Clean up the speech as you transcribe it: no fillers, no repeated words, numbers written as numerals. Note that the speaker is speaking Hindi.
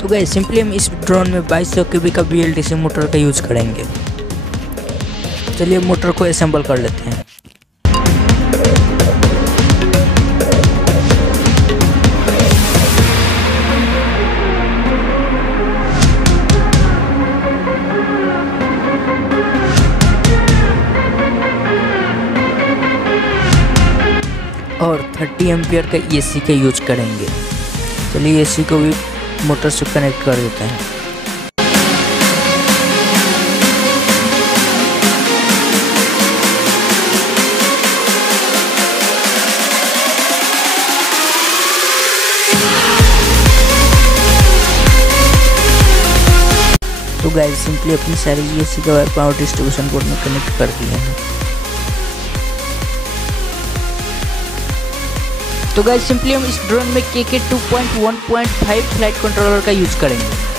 तो गाइस सिंपली हम इस ड्रोन में 2200 kb का BLDC मोटर का यूज करेंगे। चलिए मोटर को असेंबल कर लेते हैं। और 30 एम्पियर का AC का यूज करेंगे। चलिए AC को भी मोटर से कनेक्ट कर देते हैं। तो गाइस सिंपली अपनी सारी AC का वायर पावर डिस्ट्रीब्यूशन बोर्ड में कनेक्ट कर दिए हैं। तो गाइस सिंपली हम इस ड्रोन में KK 2.1.5 फ्लाइट कंट्रोलर का यूज करेंगे।